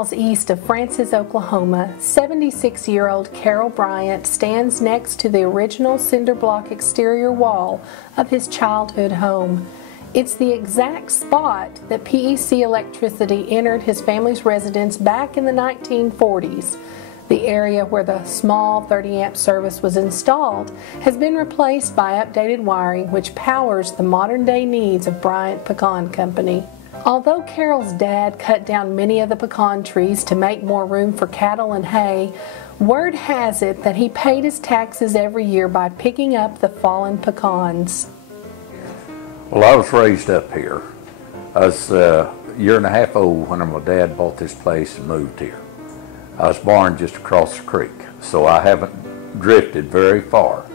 miles east of Francis, Oklahoma, 76-year-old Carol Bryant stands next to the original cinder block exterior wall of his childhood home. It's the exact spot that PEC electricity entered his family's residence back in the 1940s. The area where the small 30-amp service was installed has been replaced by updated wiring which powers the modern-day needs of Bryant Pecan Company. Although Carol's dad cut down many of the pecan trees to make more room for cattle and hay, word has it that he paid his taxes every year by picking up the fallen pecans. Well, I was raised up here. I was a year and a half old when my dad bought this place and moved here. I was born just across the creek, so I haven't drifted very far.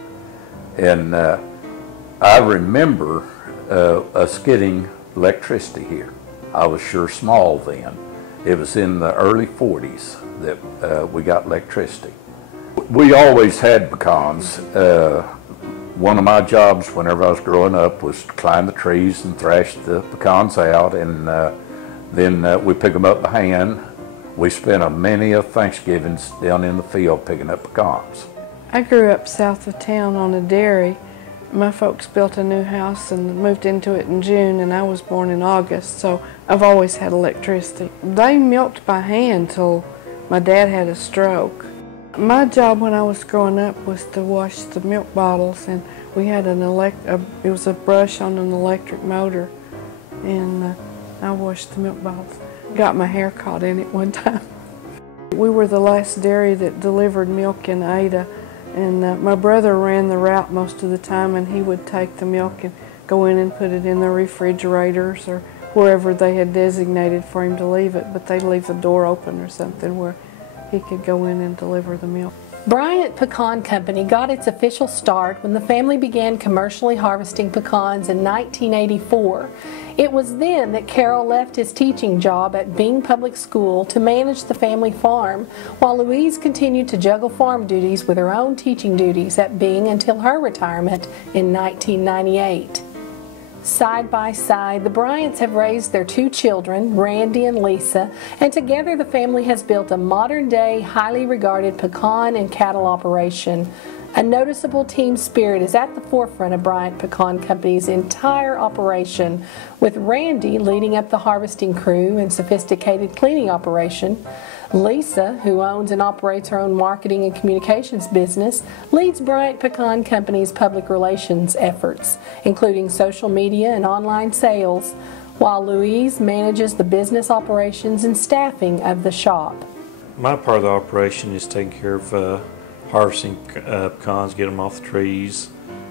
And I remember us getting electricity here. I was sure small then. It was in the early 40s that we got electricity. We always had pecans. One of my jobs whenever I was growing up was to climb the trees and thrash the pecans out, and then we pick them up by hand. We spent many of Thanksgivings down in the field picking up pecans. I grew up south of town on a dairy. My folks built a new house and moved into it in June, and I was born in August, so I've always had electricity. They milked by hand till my dad had a stroke. My job when I was growing up was to wash the milk bottles, and we had it was a brush on an electric motor, and I washed the milk bottles. Got my hair caught in it one time. We were the last dairy that delivered milk in Ada. And my brother ran the route most of the time, and he would take the milk and go in and put it in the refrigerators or wherever they had designated for him to leave it, but they'd leave the door open or something where he could go in and deliver the milk. Bryant Pecan Company got its official start when the family began commercially harvesting pecans in 1984. It was then that Carol left his teaching job at Bing Public School to manage the family farm, while Louise continued to juggle farm duties with her own teaching duties at Bing until her retirement in 1998. Side by side, the Bryants have raised their two children, Randy and Lisa, and together the family has built a modern-day, highly regarded pecan and cattle operation. A noticeable team spirit is at the forefront of Bryant Pecan Company's entire operation, with Randy leading up the harvesting crew and sophisticated cleaning operation. Lisa, who owns and operates her own marketing and communications business, leads Bryant Pecan Company's public relations efforts, including social media and online sales, while Louise manages the business operations and staffing of the shop. My part of the operation is taking care of harvesting pecans, get them off the trees,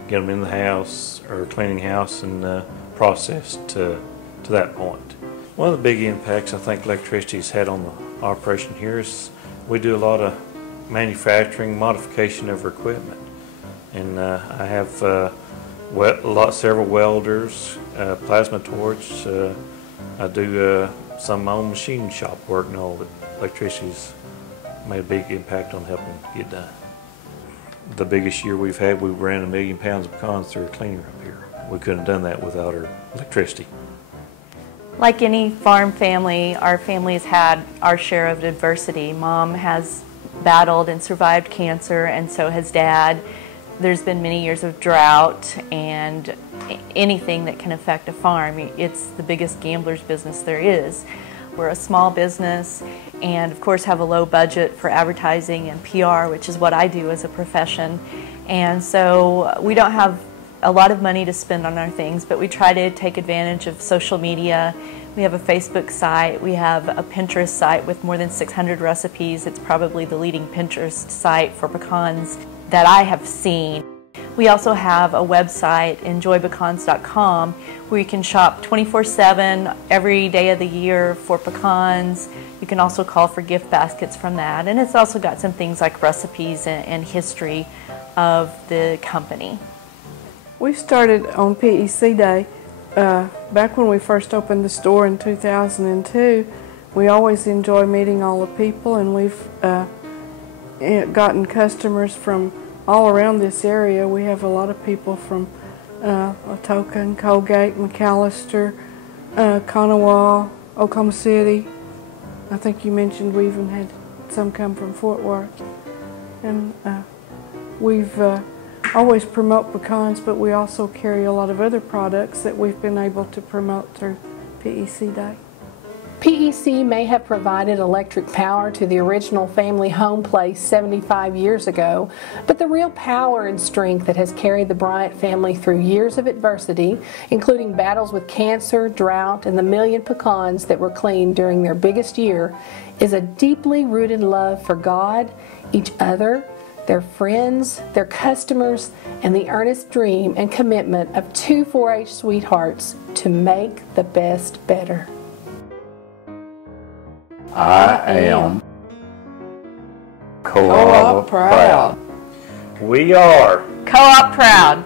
get them in the house, or cleaning house and processed to that point. One of the big impacts I think electricity has had on the operation here is we do a lot of manufacturing, modification of our equipment. And I have several welders, plasma torch. I do some of my own machine shop work and all, but electricity's made a big impact on helping get done. The biggest year we've had, we ran 1 million pounds of pecans through a cleaner up here. We couldn't have done that without our electricity. Like any farm family, our family has had our share of adversity. Mom has battled and survived cancer, and so has Dad. There's been many years of drought, and anything that can affect a farm, it's the biggest gambler's business there is. We're a small business and of course have a low budget for advertising and PR, which is what I do as a profession. And so we don't have a lot of money to spend on our things, but we try to take advantage of social media. We have a Facebook site, we have a Pinterest site with more than 600 recipes. It's probably the leading Pinterest site for pecans that I have seen. We also have a website, enjoypecans.com, where you can shop 24/7 every day of the year for pecans. You can also call for gift baskets from that, and it's also got some things like recipes and history of the company. We started on PEC Day. Back when we first opened the store in 2002, we always enjoy meeting all the people, and we've gotten customers from all around this area. We have a lot of people from Atoka, Colgate, McAllister, Kanawha, Oklahoma City, I think you mentioned we even had some come from Fort Worth. And we've always promote pecans, but we also carry a lot of other products that we've been able to promote through PEC Day. PEC may have provided electric power to the original family home place 75 years ago, but the real power and strength that has carried the Bryant family through years of adversity, including battles with cancer, drought, and the million pecans that were cleaned during their biggest year, is a deeply rooted love for God, each other, their friends, their customers, and the earnest dream and commitment of two 4-H sweethearts to make the best better. I am Co-op proud. We are Co-op proud.